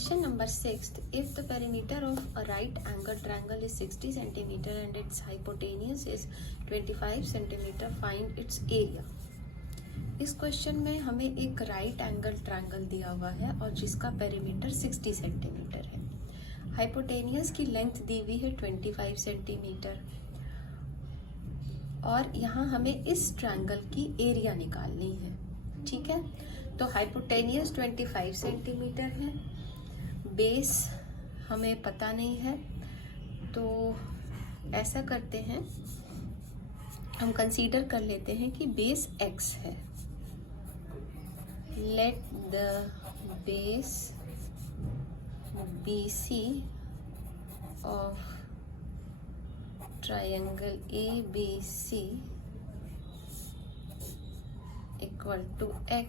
Question number 6. If the perimeter of a right angle triangle is 60 centimeter and its hypotenuse is 25 centimeter, find its area. इस question में हमें एक right angle triangle दिया हुआ है और जिसका पेरीमीटर 60 सेंटीमीटर है। हाइपोटेनियस की लेंथ दी हुई है 25 सेंटीमीटर और यहाँ हमें इस ट्रायंगल की एरिया निकालनी है। ठीक है, तो हाइपोटेनियस 25 सेंटीमीटर है, बेस हमें पता नहीं है, तो ऐसा करते हैं, हम कंसीडर कर लेते हैं कि बेस x है। Let the base BC of triangle ABC equal to x.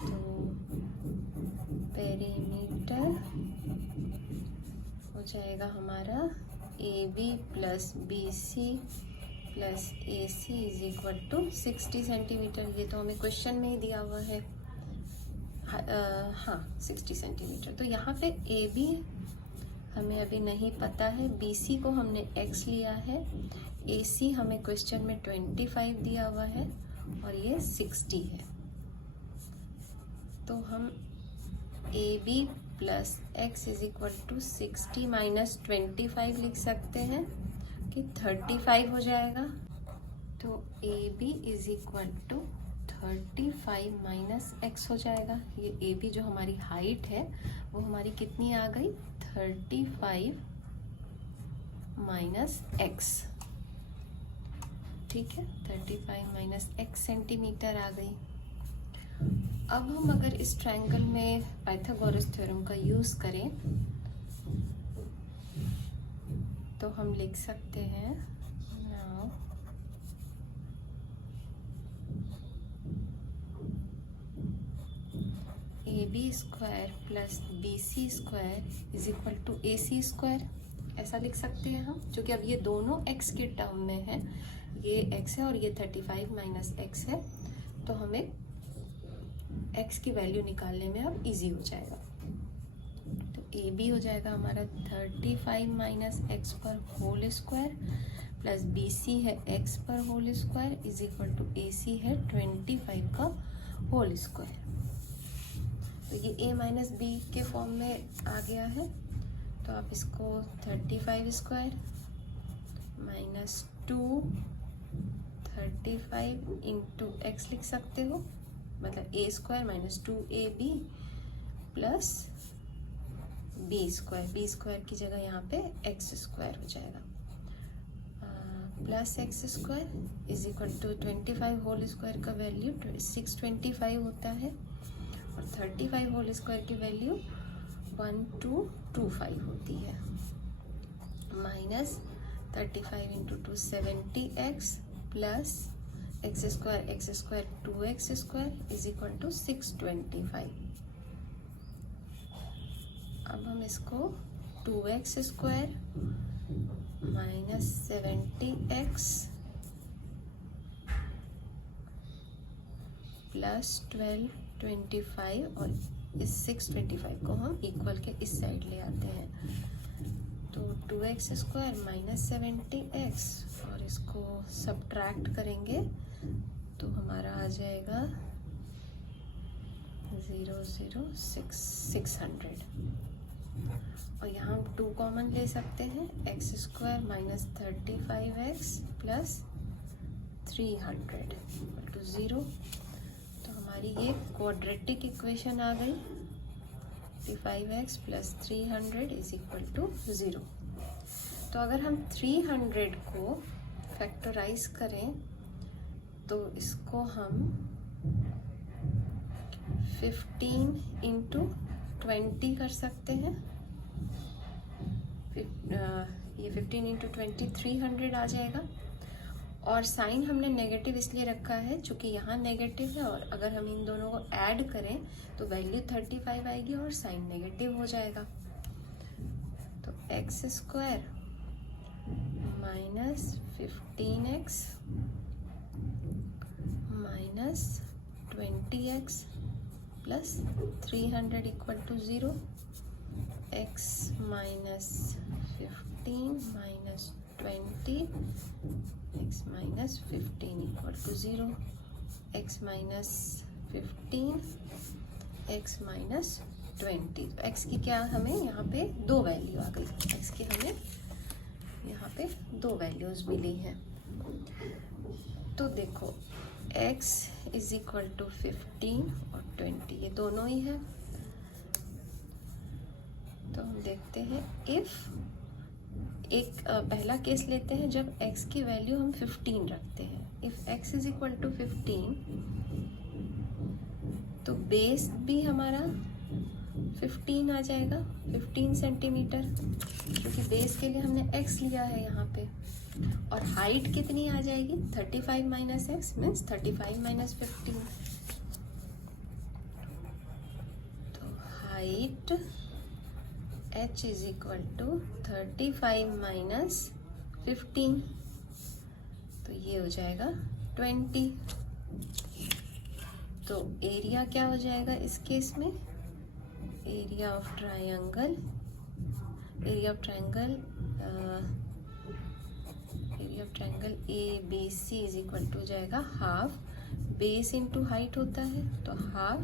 तो पेरीमीटर हो जाएगा हमारा AB plus BC plus AC is equal to 60 centimetre. ये तो हमें क्वेश्चन में ही दिया हुआ है। हाँ 60 सेंटीमीटर। तो यहाँ पे AB हमें अभी नहीं पता है, BC को हमने x लिया है, AC हमें क्वेश्चन में 25 दिया हुआ है और ये 60 है। तो हम AB plus x is equal to 60 minus 25 लिख सकते हैं कि 35 हो जाएगा। तो AB is equal to 35 minus x हो जाएगा। ये AB जो हमारी हाइट है वो हमारी कितनी आ गई, 35 माइनस x। ठीक है, 35 माइनस x सेंटीमीटर आ गई। अब हम अगर इस ट्रायंगल में पाइथागोरस थ्योरम का यूज करें तो हम लिख सकते हैं now AB square plus BC square is equal to AC square. ऐसा लिख सकते हैं हम, क्योंकि अब ये दोनों x के टर्म में है, ये x है और ये 35 माइनस x है, तो हमें x की वैल्यू निकालने में अब इजी हो जाएगा। तो AB हो जाएगा हमारा 35 माइनस x पर होल स्क्वायर प्लस BC है x पर whole square is equal to AC है 25 का होल स्क्वायर। तो ये a माइनस बी के फॉर्म में आ गया है, तो आप इसको 35 स्क्वायर माइनस 2 35 इंटू x लिख सकते हो, मतलब a square minus 2ab plus b square की जगह यहाँ पे x स्क्वायर हो जाएगा, plus x square is equal to 25 whole square का वैल्यू 625 होता है और 35 होल स्क्वायर की वैल्यू 1225 होती है, minus 35 into 2 70x plus x square 2x square is equal to 625। अब हम इसको 2x square minus 70x plus 1225 और इस 625 को हम इक्वल के इस साइड ले आते हैं, तो 2x स्क्वायर माइनस 70x और इसको सब्ट्रैक्ट करेंगे तो हमारा आ जाएगा 600 और यहाँ हम 2 कॉमन ले सकते हैं, x square minus 35x plus 300 to 0। तो हमारी ये क्वाड्रेटिक इक्वेशन आ गई, 35x plus 300 is equal to 0। तो अगर हम 300 को फैक्टराइज करें तो इसको हम 15 इंटू 20 कर सकते हैं। ये 15 इंटू 20 300 आ जाएगा और साइन हमने नेगेटिव इसलिए रखा है क्योंकि यहाँ नेगेटिव है और अगर हम इन दोनों को ऐड करें तो वैल्यू 35 आएगी और साइन नेगेटिव हो जाएगा। तो x square minus 15x minus 20x plus 300 equal to 0, x minus 15 minus 20, x minus 15 equal to 0, x minus 15, x minus 20। तो x की क्या हमें यहाँ पे दो वैल्यू आ गई, x की हमें यहाँ पे दो वैल्यूज मिली हैं। तो देखो x इज इक्वल टू 15 और 20, ये दोनों ही है। तो हम देखते हैं इफ एक पहला केस लेते हैं जब x की वैल्यू हम 15 रखते हैं। If x is equal to 15 तो बेस भी हमारा 15 आ जाएगा, 15 सेंटीमीटर, क्योंकि बेस के लिए हमने x लिया है यहाँ पे। और हाइट कितनी आ जाएगी, 35 माइनस एक्स मीन्स 35 माइनस 15। तो height h is equal to 35 minus 15, तो ये हो जाएगा 20। तो एरिया क्या हो जाएगा इस केस में, area of triangle, A B C is equal to जाएगा हाफ बेस इंटू हाइट होता है। तो हाफ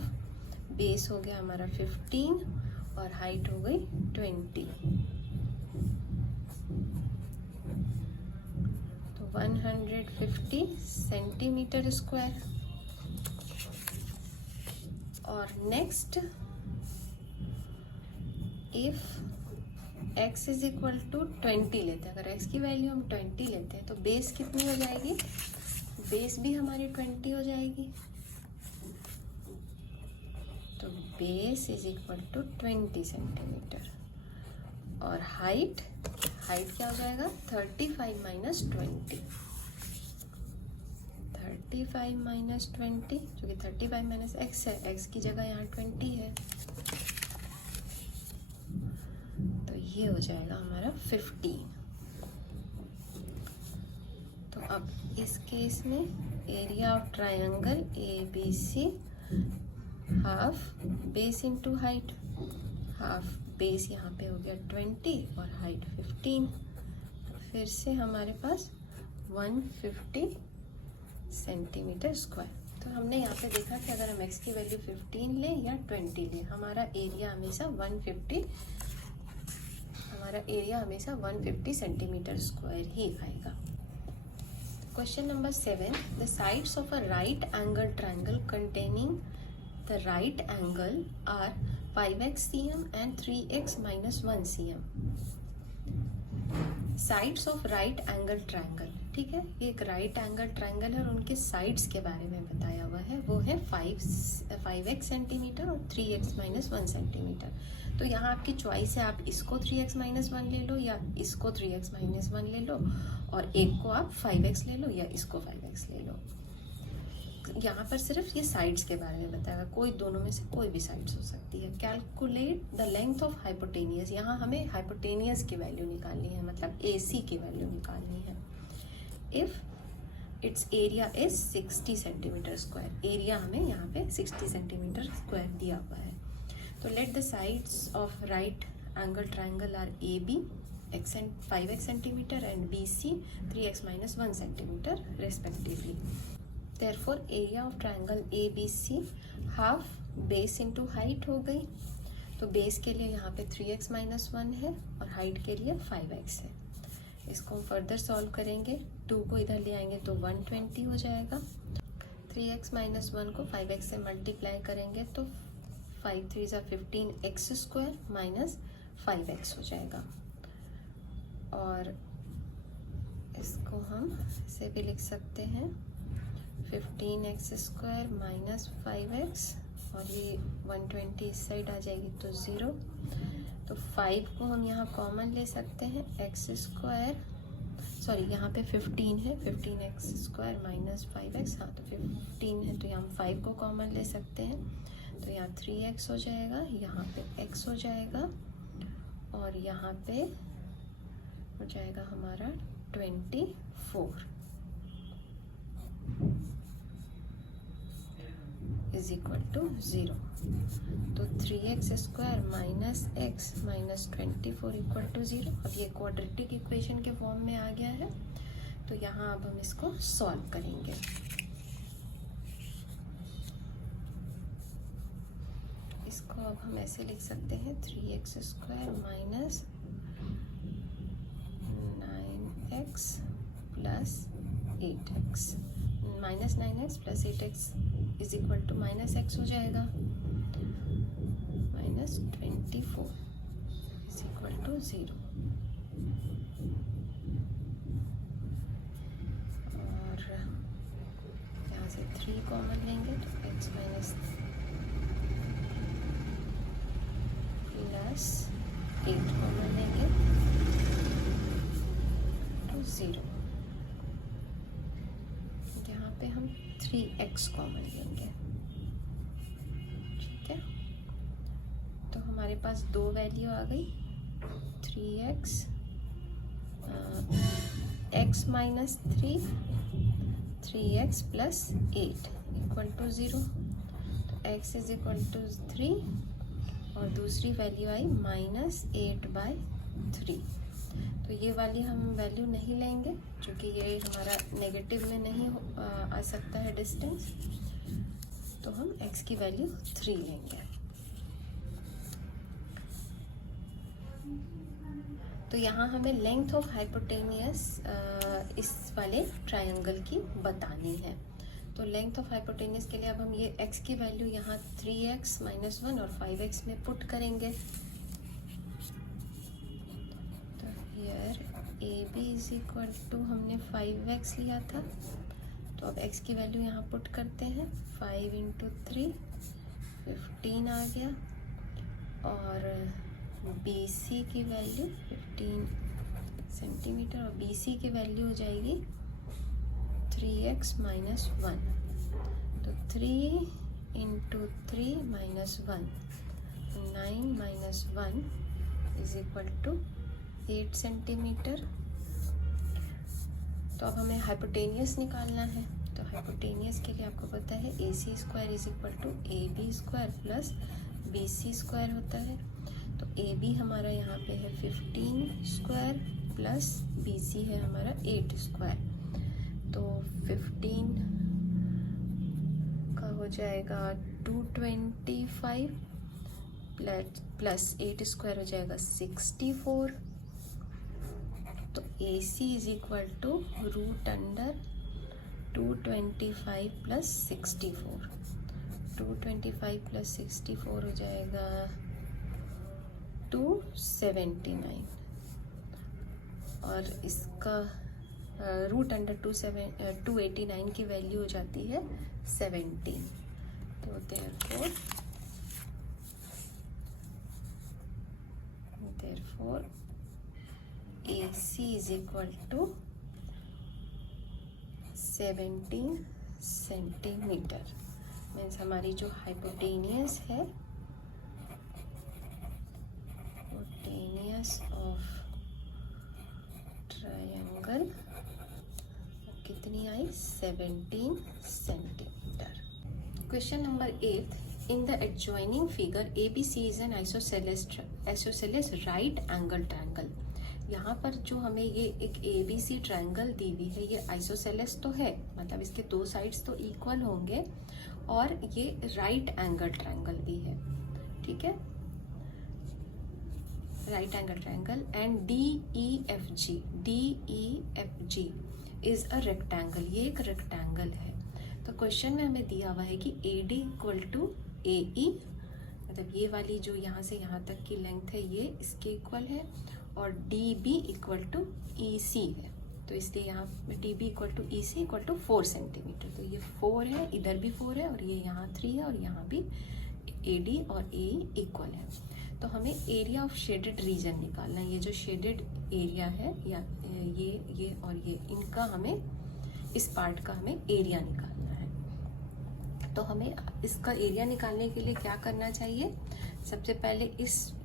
बेस हो गया हमारा 15 और हाइट हो गई 20। तो 150 सेंटीमीटर स्क्वायर। और next if x is equal to 20 लेते हैं, अगर x की वैल्यू हम 20 लेते हैं तो बेस कितनी हो जाएगी, बेस भी हमारी 20 हो जाएगी। तो base is equal to 20 centimetre. और हाइट क्या हो जाएगा, 35 माइनस 20, 35 माइनस 20, जो कि 35 माइनस x है, x की जगह यहाँ 20 है, तो ये हो जाएगा हमारा 15। तो अब इस केस में area of triangle A B C half base into height, half base यहाँ पे हो गया 20 और हाइट 15। फिर से हमारे पास 150 सेंटीमीटर स्क्वायर। तो हमने यहाँ पे देखा कि अगर हम x की वैल्यू 15 लें या 20 लें, हमारा एरिया हमेशा 150 सेंटीमीटर स्क्वायर ही आएगा। Question number 7, the sides of a right angle triangle containing the right angle are 5x cm and 3x minus 1 cm। Sides of right angle triangle, ठीक है, ये एक राइट एंगल ट्रायंगल है और उनके साइड्स के बारे में बताया हुआ है, वो है 5x सेंटीमीटर और 3x माइनस 1 सेंटीमीटर। तो यहाँ आपकी चॉइस है, आप इसको 3x माइनस 1 ले लो या इसको 3x माइनस 1 ले लो, और एक को आप 5x ले लो या इसको 5x ले लो। यहाँ पर सिर्फ ये साइड्स के बारे में बताया, कोई दोनों में से कोई भी साइड्स हो सकती है। Calculate the length of hypotenuse, यहाँ हमें हाइपोटेनियस की वैल्यू निकालनी है, मतलब AC की वैल्यू निकालनी है। If it's area is 60 centimetre square, area हमें यहाँ पे 60 सेंटीमीटर स्क्वायर दिया हुआ है। तो let the sides of right angle triangle are AB 5x centimetre and BC 3x minus 1 centimetre respectively. Therefore area of triangle ABC half base into height हो गई। तो बेस के लिए यहाँ पे 3x माइनस 1 है और हाइट के लिए 5x है। इसको हम फर्दर सॉल्व करेंगे, 2 को इधर ले आएंगे तो 120 हो जाएगा। 3x माइनस 1 को 5x से मल्टीप्लाई करेंगे तो 5 3 ज़ा 15x स्क्वायर माइनस 5x हो जाएगा। और इसको हम ऐसे भी लिख सकते हैं 15x स्क्वायर माइनस 5x, और ये 120 इस साइड आ जाएगी तो 0। तो 5 को हम यहाँ कॉमन ले सकते हैं, x स्क्वायर, सॉरी यहाँ पे 15 है, 15x स्क्वायर माइनस 5x, हाँ तो 15 है तो यहाँ हम 5 को कॉमन ले सकते हैं। तो यहाँ 3x हो जाएगा, यहाँ पे x हो जाएगा, और यहाँ पे हो जाएगा हमारा 24। Is equal to 0। तो 3x square minus x minus 24 equal to 0। अब ये क्वाड्रेटिक इक्वेशन के फॉर्म में आ गया है। तो यहाँ अब हम इसको सॉल्व करेंगे। इसको अब हम ऐसे लिख सकते हैं 3x square minus 9x plus 8x, minus 9x plus 8x is equal to minus x हो जाएगा, माइनस 24 इज इक्वल टू 0। और यहाँ से 3 कॉमन लेंगे तो x माइनस प्लस 8 कॉमन लेंगे तो 0। यहाँ पे हम 3x कॉमन लेंगे, ठीक है। तो हमारे पास दो वैल्यू आ गई, 3x x minus 3x plus 8 equal to 0। तो x इज इक्वल टू 3 और दूसरी वैल्यू आई माइनस 8/3। तो ये वाली हम वैल्यू नहीं लेंगे क्योंकि ये हमारा नेगेटिव में नहीं आ सकता है डिस्टेंस। तो हम x की वैल्यू 3 लेंगे। तो यहाँ हमें लेंथ ऑफ हाइपोटेनियस इस वाले ट्रायंगल की बतानी है। तो लेंथ ऑफ हाइपोटेनियस के लिए अब हम ये x की वैल्यू यहाँ 3x माइनस 1 और 5x में पुट करेंगे। तो here AB is equal to हमने 5x लिया था, तो अब x की वैल्यू यहाँ पुट करते हैं। 5 इंटू 3 15 आ गया और BC की वैल्यू 15 सेंटीमीटर और BC की वैल्यू हो जाएगी 3x माइनस 1। तो 3 into 3 minus 1, 9 minus 1 is equal to 8 centimetre. तो अब हमें हाइपोटेनियस निकालना है। तो हाइपोटेनियस के लिए आपको पता है AC square is equal to AB square plus BC square होता है। तो AB हमारा यहाँ पे है 15 स्क्वायर प्लस BC है हमारा 8 स्क्वायर। तो 15 का हो जाएगा 225 प्लस 8 स्क्वायर हो जाएगा 64। तो AC is equal to root under 225 plus 64। 225 plus 64 हो जाएगा 279 और इसका रूट अंडर 289 की वैल्यू हो जाती है 17। तो therefore AC is equal to 17 centimetre. Means हमारी जो हाइपोटेनियस है, हाइपोटेनियस ऑफ ट्रायंगल कितनी आई 17 centimetre. Question number 8, in the adjoining figure ABC is an isosceles right angle triangle। यहाँ पर जो हमें ये एक ABC ट्रायंगल दी हुई है, ये आइसोसेलेस तो है, मतलब इसके दो साइड्स तो इक्वल होंगे और ये राइट एंगल ट्रायंगल भी है, ठीक है, right angle triangle. And DEFG is a rectangle, ये एक रेक्टेंगल है। तो क्वेश्चन में हमें दिया हुआ है कि AD इक्वल टू AE, मतलब ये वाली जो यहाँ से यहाँ तक की लेंथ है ये इसके इक्वल है, और DB इक्वल टू EC है। तो इसलिए यहाँ DB equal to EC equal to 4 centimetre. तो ये 4 है, इधर भी 4 है और ये यहाँ 3 है और यहाँ भी AD और AE इक्वल है। तो हमें एरिया ऑफ शेडेड रीजन निकालना है। ये जो शेडेड एरिया है या ये और ये, इनका हमें इस पार्ट का हमें एरिया निकालना है। तो हमें इसका एरिया निकालने के लिए क्या करना चाहिए, सबसे पहले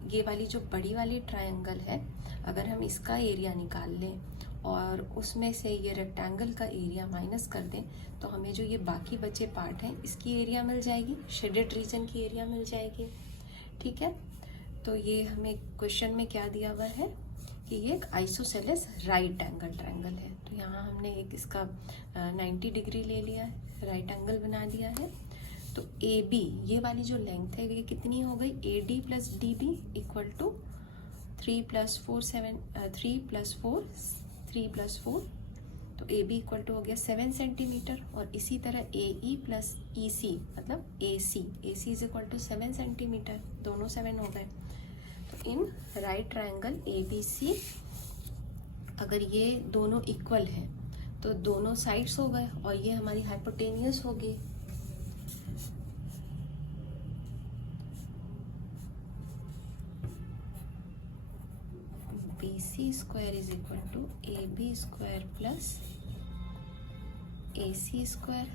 ये वाली जो बड़ी वाली ट्रायंगल है, अगर हम इसका एरिया निकाल लें और उसमें से ये रेक्टेंगल का एरिया माइनस कर दें तो हमें जो ये बाकी बचे पार्ट हैं इसकी एरिया मिल जाएगी, शेडेड रीजन की एरिया मिल जाएगी। ठीक है, तो ये हमें क्वेश्चन में क्या दिया हुआ है कि ये एक आइसोसेलेस राइट एंगल ट्रायंगल है। तो यहाँ हमने एक इसका 90 डिग्री ले लिया है, राइट एंगल बना दिया है। तो ए बी ये वाली जो लेंथ है ये कितनी हो गई, A D plus D B equal to 3 + 4 तो ए बी इक्वल टू हो गया 7 सेंटीमीटर। और इसी तरह ए ई प्लस ई सी मतलब A C is equal to 7 centimetre, दोनों 7 हो गए। तो in right triangle A B C अगर ये दोनों इक्वल हैं तो दोनों साइड्स हो गए और ये हमारी हाइपोटेनियस होगी। BC square is equal to AB square plus AC square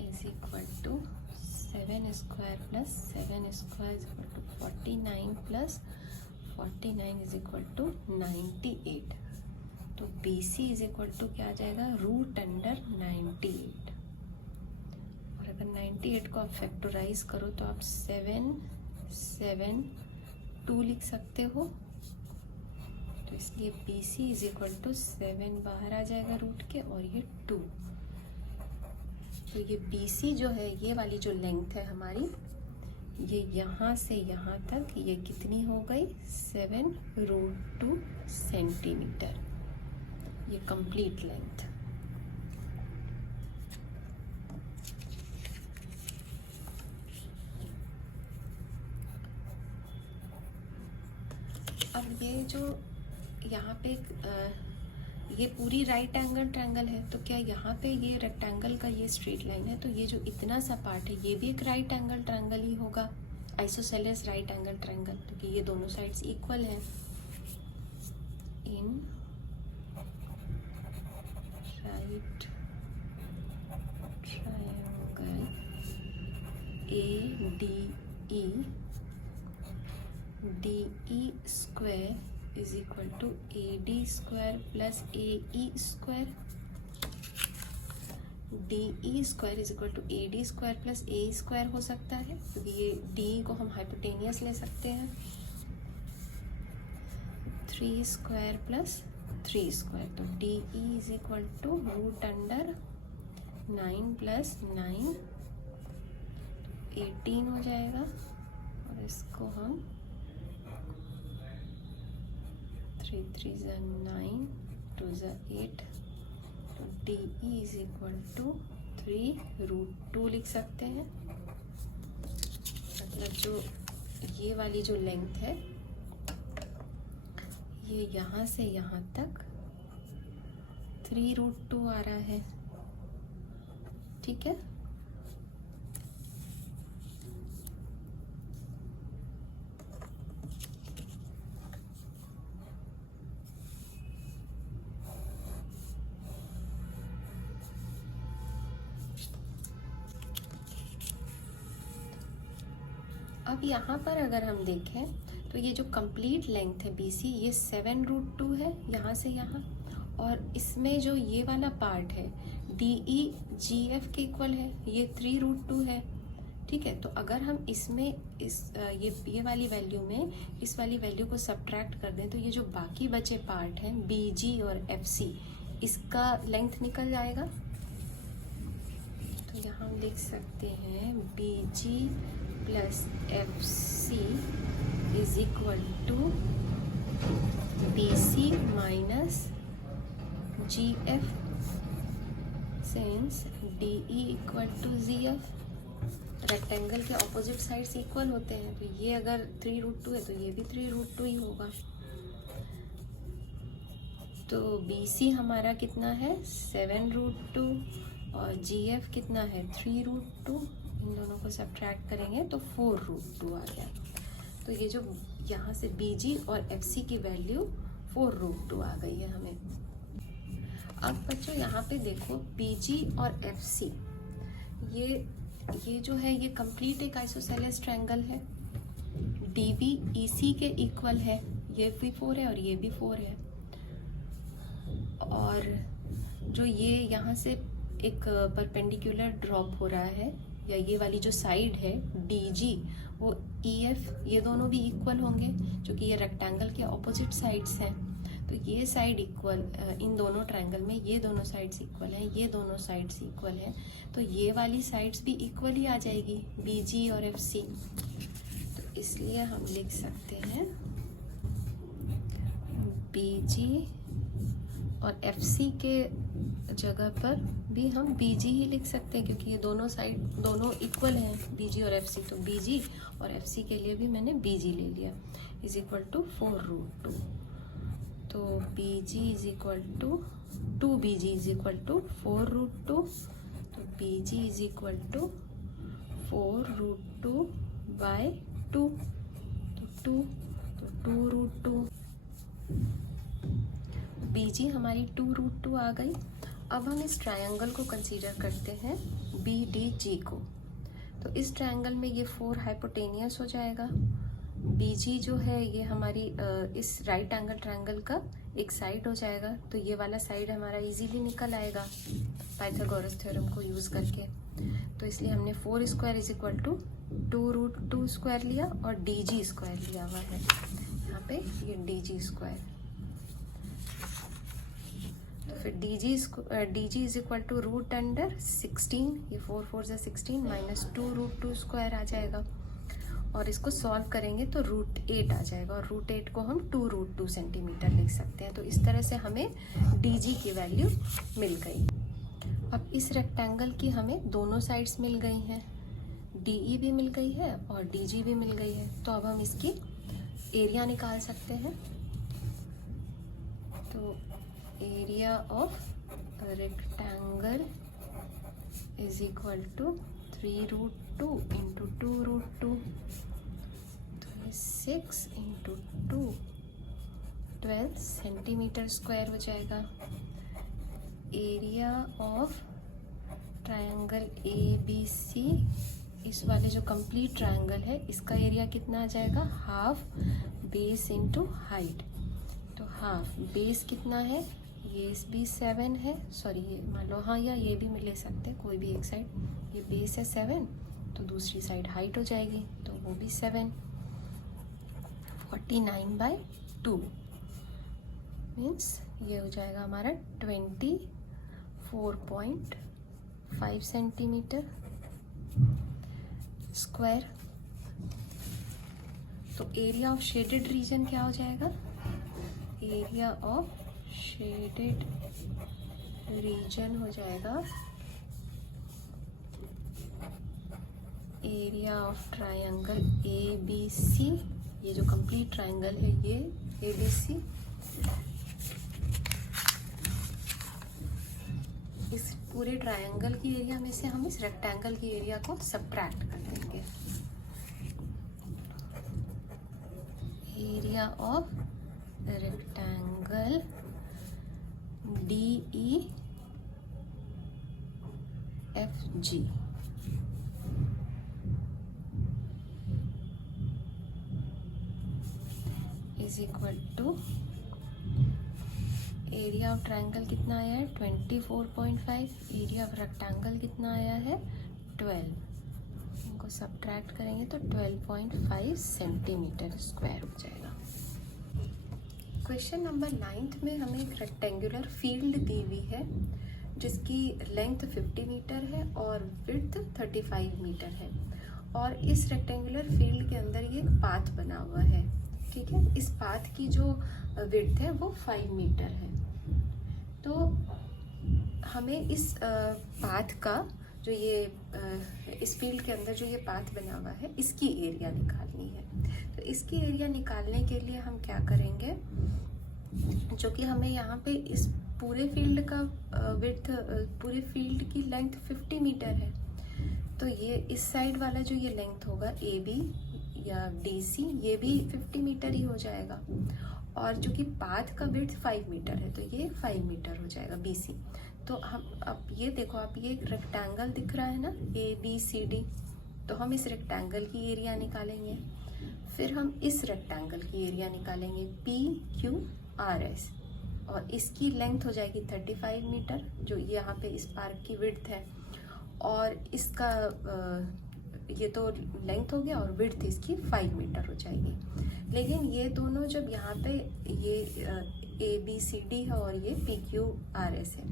is equal to 7 square plus 7 square is equal to 49 plus 49 is equal to 98। तो BC इज इक्वल टू क्या आ जाएगा, √98। और अगर 98 को आप फैक्टराइज करो तो आप 772 लिख सकते हो। तो इसलिए BC इज इक्वल टू 7 बाहर आ जाएगा रूट के और ये 2। तो ये BC जो है ये वाली जो लेंथ है हमारी, ये यहाँ से यहाँ तक ये कितनी हो गई, 7√2 सेंटीमीटर, ये कंप्लीट लेंथ। अब ये जो यहाँ पे ये पूरी राइट एंगल ट्रायंगल है, तो क्या यहाँ पे ये रेक्टेंगल का ये स्ट्रेट लाइन है, तो ये जो इतना सा पार्ट है ये भी एक राइट एंगल ट्रायंगल ही होगा, आइसोसेलेस राइट एंगल ट्रायंगल, क्योंकि ये दोनों साइड्स इक्वल है। In right triangle A D E square is equal to AD square plus AE square, DE square is equal to AD square plus AE square हो सकता है, क्योंकि ये DE को हम हाइपोटेनियस ले सकते हैं। 3 स्क्वायर प्लस 3 स्क्वायर, तो DE is equal to √9 plus 9 18 हो जाएगा। और इसको हम 3 3 9 2 8, तो DE इज इक्वल टू 3√2 लिख सकते हैं। मतलब जो ये वाली जो लेंथ है ये यहाँ से यहाँ तक 3√2 आ रहा है। ठीक है, अब यहाँ पर अगर हम देखें तो ये जो कंप्लीट लेंथ है BC ये 7√2 है यहाँ से यहाँ, और इसमें जो ये वाला पार्ट है DE GF के इक्वल है, ये 3√2 है। ठीक है, तो अगर हम इसमें ये वाली वैल्यू में इस वाली वैल्यू को सब्ट्रैक्ट कर दें तो ये जो बाकी बचे पार्ट हैं BG और FC इसका लेंथ निकल जाएगा। तो यहाँ हम लिख सकते हैं BG plus FC is equal to BC minus GF since DE equal to ZF। Rectangle के ऑपोजिट साइड्स इक्वल होते हैं, तो ये अगर 3√2 है तो ये भी 3√2 ही होगा। तो BC हमारा कितना है 7√2 और GF कितना है 3√2, इन दोनों को सब्ट्रैक्ट करेंगे तो 4√2 आ गया। तो ये जो यहाँ से BG और FC की वैल्यू 4√2 आ गई है हमें। अब बच्चों यहाँ पे देखो BG और FC ये जो है ये कंप्लीट एक आइसोसेलेस ट्रायंगल है। डी बी ई सी के इक्वल है, ये भी 4 है और ये भी 4 है। और जो ये यहाँ से एक परपेंडिकुलर ड्रॉप हो रहा है, या ये वाली जो साइड है डी जी, वो ई एफ, ये दोनों भी इक्वल होंगे, क्योंकि ये रेक्टेंगल के ऑपोजिट साइड्स हैं। तो ये साइड इक्वल, इन दोनों ट्रायंगल में ये दोनों साइड्स इक्वल हैं, ये दोनों साइड्स इक्वल हैं, तो ये वाली साइड्स भी इक्वल ही आ जाएगी, बी जी और एफ सी। तो इसलिए हम लिख सकते हैं बी जी और एफ सी के जगह पर भी हम बी जी ही लिख सकते हैं, क्योंकि ये दोनों साइड दोनों इक्वल हैं, बी जी और एफ सी। तो बी जी और एफ सी के लिए भी मैंने बी जी ले लिया, इज इक्वल टू 4√2। तो B G is equal to 2bg is equal to 4√2। तो B G is equal to 4√2/2, तो 2, तो 2√2। बी जी हमारी 2√2 आ गई। अब हम इस ट्रायंगल को कंसीडर करते हैं बी डी जी को। तो इस ट्रायंगल में ये 4 हाइपोटेनियस हो जाएगा। बी जी जो है ये हमारी इस राइट एंगल ट्रायंगल का एक साइड हो जाएगा, तो ये वाला साइड हमारा इजीली निकल आएगा पाइथागोरस थ्योरम को यूज़ करके। तो इसलिए हमने 4 square is equal to 2√2 square लिया और डी जी स्क्वायर लिया हुआ है यहाँ पे, ये डी जी स्क्वायर। तो फिर D G is equal to √16, ये 4 4 से 16 माइनस 2√2 स्क्वायर आ जाएगा, और इसको सॉल्व करेंगे तो √8 आ जाएगा, और √8 को हम 2√2 सेंटीमीटर लिख सकते हैं। तो इस तरह से हमें डी जी की वैल्यू मिल गई। अब इस रेक्टेंगल की हमें दोनों साइड्स मिल गई हैं, डी ई भी मिल गई है और डी जी भी मिल गई है। तो अब हम इसकी एरिया निकाल सकते हैं। तो area of rectangle is equal to 3√2 into 2√2, तो ये 6 इंटू 2 12 सेंटीमीटर स्क्वायर हो जाएगा। Area of triangle A B C, इस वाले जो कंप्लीट ट्रायंगल है इसका एरिया कितना आ जाएगा, हाफ बेस इंटू हाइट। तो हाफ बेस कितना है, ये भी 7 है, सॉरी ये मान लो, हाँ, या ये भी ले सकते हैं कोई भी एक साइड। ये बेस है 7, तो दूसरी साइड हाइट हो जाएगी, तो वो भी 7। 49/2 मीन्स ये हो जाएगा हमारा 24.5 सेंटीमीटर स्क्वायर। तो एरिया ऑफ शेडेड रीजन क्या हो जाएगा, एरिया ऑफ शेडेड रीजन हो जाएगा area of triangle A B C, ये जो कंप्लीट ट्रायंगल है ये ए बी सी, इस पूरे ट्रायंगल की एरिया में से हम इस रेक्टेंगल की एरिया को सब्ट्रैक्ट कर देंगे। Area of rectangle D E F G is equal to area of triangle कितना आया है 24.5, एरिया ऑफ रेक्टेंगल कितना आया है 12, इनको सब्ट्रैक्ट करेंगे तो 12.5 सेंटीमीटर स्क्वायर हो जाएगा। क्वेश्चन नंबर 9 में हमें एक रेक्टेंगुलर फील्ड दी हुई है जिसकी लेंथ 50 मीटर है और विड्थ 35 मीटर है, और इस रेक्टेंगुलर फील्ड के अंदर ये एक पाथ बना हुआ है, ठीक है। इस पाथ की जो विड्थ है वो 5 मीटर है। तो हमें इस पाथ का जो ये इस फील्ड के अंदर जो ये पाथ बना हुआ है इसकी एरिया निकालनी है। तो इसकी एरिया निकालने के लिए हम क्या करेंगे, जो कि हमें यहाँ पे इस पूरे फील्ड का विड्थ, पूरे फील्ड की लेंथ 50 मीटर है, तो ये इस साइड वाला जो ये लेंथ होगा ए बी या डी सी, ये भी 50 मीटर ही हो जाएगा, और जो कि पाथ का विड्थ 5 मीटर है तो ये 5 मीटर हो जाएगा बी सी। तो हम अब ये देखो, आप ये एक रेक्टेंगल दिख रहा है ना ए बी सी डी, तो हम इस रेक्टेंगल की एरिया निकालेंगे। फिर हम इस रेक्टेंगल की एरिया निकालेंगे PQRS, और इसकी लेंथ हो जाएगी 35 मीटर, जो यहाँ पे इस पार्क की विड्थ है, और इसका ये तो लेंथ हो गया और विड्थ इसकी 5 मीटर हो जाएगी। लेकिन ये दोनों जब यहाँ पे ये ABCD है और ये PQRS है,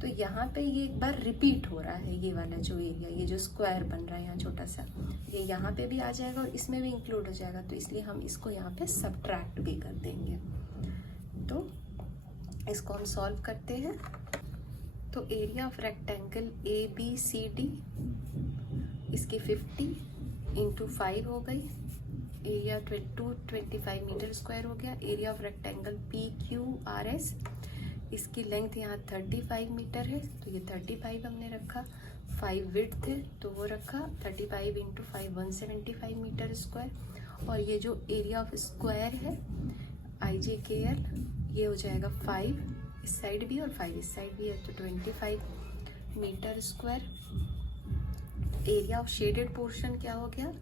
तो यहाँ पे ये एक बार रिपीट हो रहा है। ये वाला जो एरिया, ये जो स्क्वायर बन रहा है यहाँ छोटा सा, ये यहाँ पे भी आ जाएगा और इसमें भी इंक्लूड हो जाएगा, तो इसलिए हम इसको यहाँ पे सब्ट्रैक्ट भी कर देंगे। तो इसको हम सॉल्व करते हैं। तो एरिया ऑफ रेक्टेंगल ABCD, इसकी 50 इंटू 5 हो गई, एरिया 225 मीटर स्क्वायर हो गया। एरिया ऑफ रेक्टेंगल PQRS, इसकी लेंथ यहाँ 35 मीटर है, तो ये 35 हमने रखा, 5 विड्थ है तो वो रखा, 35 इंटू 5 175 मीटर स्क्वायर। और ये जो एरिया ऑफ स्क्वायर है IJKL, ये हो जाएगा 5 इस साइड भी और 5 इस साइड भी है, तो 25 metre square. Area of shaded portion क्या हो गया,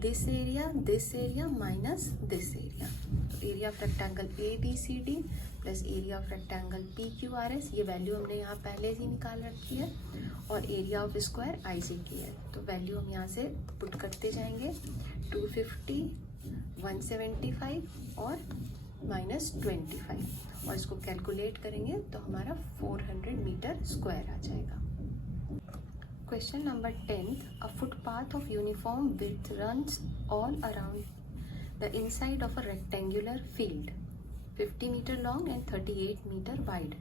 this area minus this area. तो area of rectangle ABCD plus area of rectangle PQRS, ये वैल्यू हमने यहाँ पहले ही निकाल रखी है, और एरिया ऑफ स्क्वायर IJKL। तो वैल्यू हम यहाँ से पुट करते जाएंगे, 250, 175 और -25, और इसको कैलकुलेट करेंगे तो हमारा 400 मीटर स्क्वायर आ जाएगा। Question number 10. A footpath of uniform width runs all around the inside of a rectangular field, 50 metre long and 38 metre wide.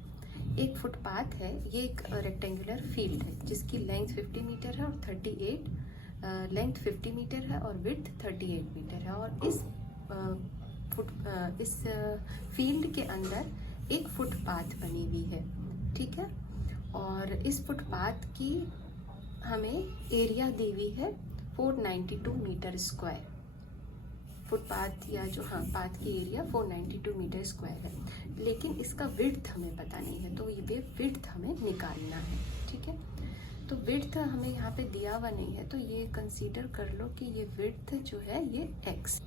एक फुटपाथ है, ये एक रेक्टेंगुलर फील्ड है जिसकी लेंथ 50 मीटर है और 38 लेंथ 50 मीटर है और विड्थ 38 मीटर है। और इस फील्ड के अंदर एक फुटपाथ बनी हुई है, ठीक है। और इस फुटपाथ की हमें एरिया दी हुई है 492 मीटर स्क्वायर। फुटपाथ या जो पाथ की एरिया 492 मीटर स्क्वायर है, लेकिन इसका विड्थ हमें पता नहीं है, तो ये विड्थ हमें निकालना है, ठीक है। तो विड्थ हमें यहाँ पे दिया हुआ नहीं है, तो ये कंसीडर कर लो कि ये विड्थ जो है ये x।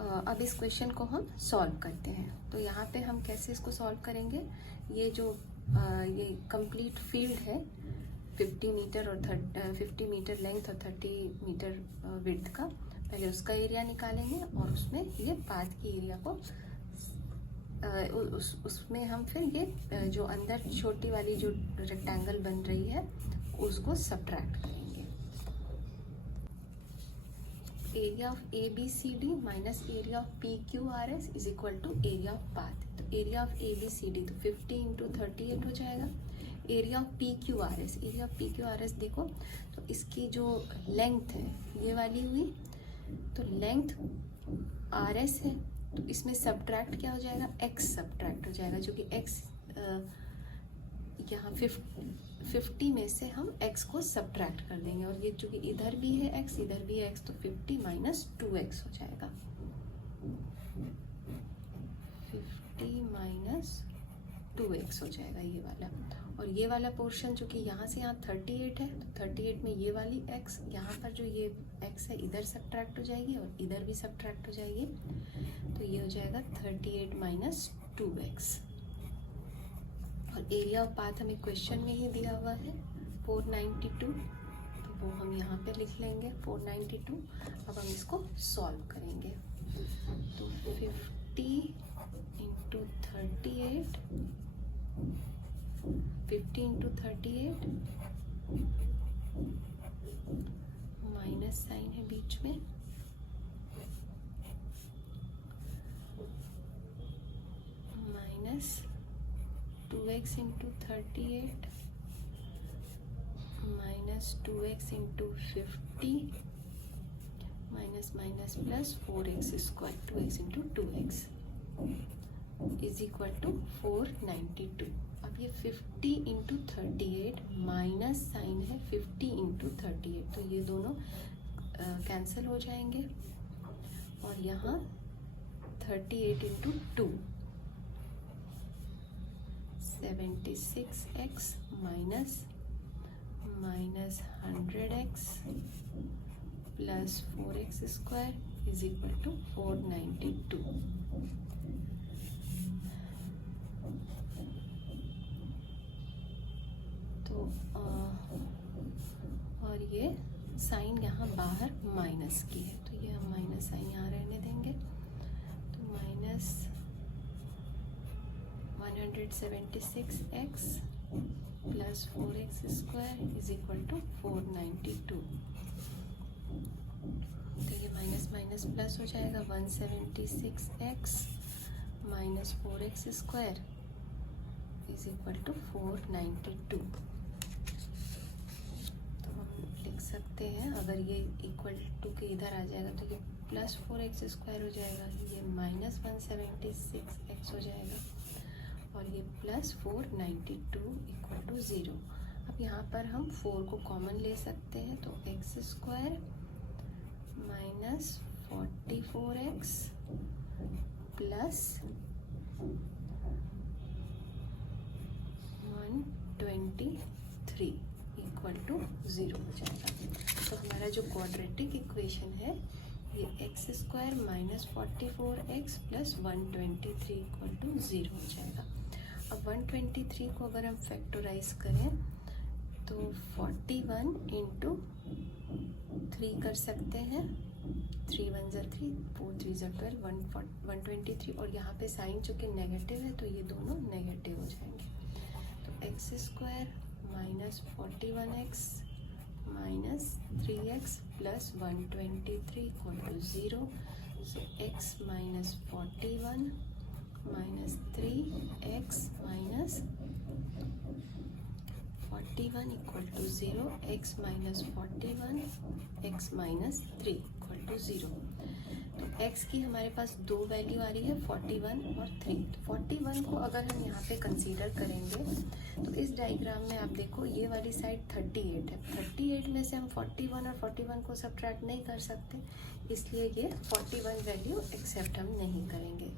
अब इस क्वेश्चन को हम सॉल्व करते हैं। तो यहाँ पे हम कैसे इसको सॉल्व करेंगे, ये जो ये कंप्लीट फील्ड है 50 मीटर और 50 मीटर लेंथ और 30 मीटर विड्थ का, पहले उसका एरिया निकालेंगे और उसमें ये पाथ की एरिया को उसमें हम फिर ये जो अंदर छोटी वाली जो रेक्टेंगल बन रही है उसको सब्ट्रैक्ट करेंगे। Area of ABCD minus area of PQRS is equal to area of path. तो एरिया ऑफ ABCD तो 50 इंटू 38 हो जाएगा। एरिया ऑफ PQRS देखो, तो इसकी जो लेंथ है ये वाली हुई, तो लेंथ RS है, तो इसमें सब्ट्रैक्ट क्या हो जाएगा, x सब्ट्रैक्ट हो जाएगा, जो कि x यहाँ 50 में से हम x को सब्ट्रैक्ट कर देंगे, और ये चूँकि इधर भी है x इधर भी है x, तो 50 माइनस 2x हो जाएगा, 50 माइनस 2x हो जाएगा ये वाला। और ये वाला पोर्शन जो कि यहाँ से यहाँ 38 है, तो 38 में ये वाली x, यहाँ पर जो ये x है इधर सब्ट्रैक्ट हो जाएगी और इधर भी सब्ट्रैक्ट हो जाएगी, तो ये हो जाएगा 38 माइनस 2x। और एरिया ऑफ पाथ हमें क्वेश्चन में ही दिया हुआ है 492, तो वो हम यहाँ पे लिख लेंगे 492। अब हम इसको सॉल्व करेंगे, तो 50 इंटू 38, 50 इंटू 38, माइनस साइन है बीच में, minus 2x into 38 minus 2x into 50 minus minus plus 4x square, 2x into 2x is equal to 492। अब ये 50 इंटू 38 माइनस साइन है 50 इंटू 38, तो ये दोनों कैंसिल हो जाएंगे, और यहाँ 38 into 2 76x minus 100x plus 4x square is equal to 492। तो और ये साइन यहाँ बाहर माइनस की है, तो ये हम माइनस साइन यहाँ रहने देंगे। तो minus 176x plus 4x square is equal to 492। तो ये माइनस माइनस प्लस हो जाएगा, 176x minus 4x square is equal to 492। तो हम लिख सकते हैं, अगर ये इक्वल टू के इधर आ जाएगा तो ये प्लस 4x स्क्वायर हो जाएगा, ये माइनस 176x हो जाएगा, और ये प्लस 492 इक्वल टू 0। अब यहाँ पर हम 4 को कॉमन ले सकते हैं, तो x square minus 44x plus 123 equal to 0 हो जाएगा। तो हमारा जो क्वाड्रेटिक इक्वेशन है ये x square minus 44x plus 123 equal to 0 हो जाएगा। अब 123 को अगर हम फैक्टराइज करें तो 41 इंटू 3 कर सकते हैं, 3 1 ज़ा 3, 4 3 ज़ा 12, 123, और यहाँ पे साइन चूँकि नेगेटिव है तो ये दोनों नेगेटिव हो जाएंगे। तो x square minus 41x minus 3x plus 123 equal to 0। So x minus 41 minus 3x minus 41 equal to 0, x minus 41 x minus 3 equal to 0। तो x की हमारे पास दो वैल्यू आ रही है, 41 और 3। तो 41 को अगर हम यहाँ पे कंसीडर करेंगे तो इस डायग्राम में आप देखो ये वाली साइड 38 है, 38 में से हम 41 और 41 को सब्ट्रैक्ट नहीं कर सकते, इसलिए ये 41 वैल्यू एक्सेप्ट हम नहीं करेंगे।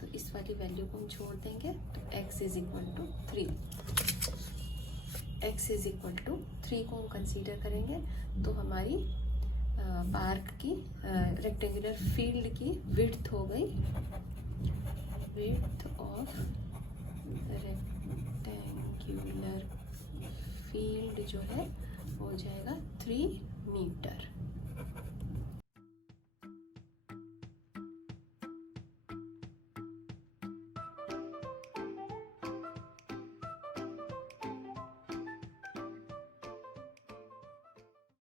तो इस वाली वैल्यू को हम छोड़ देंगे। तो x is equal to 3, x is equal to 3 को हम कंसीडर करेंगे तो हमारी पार्क की रेक्टेंगुलर फील्ड की विड्थ हो गई, विड्थ ऑफ रेक्टेंगुलर फील्ड जो है हो जाएगा 3 मीटर।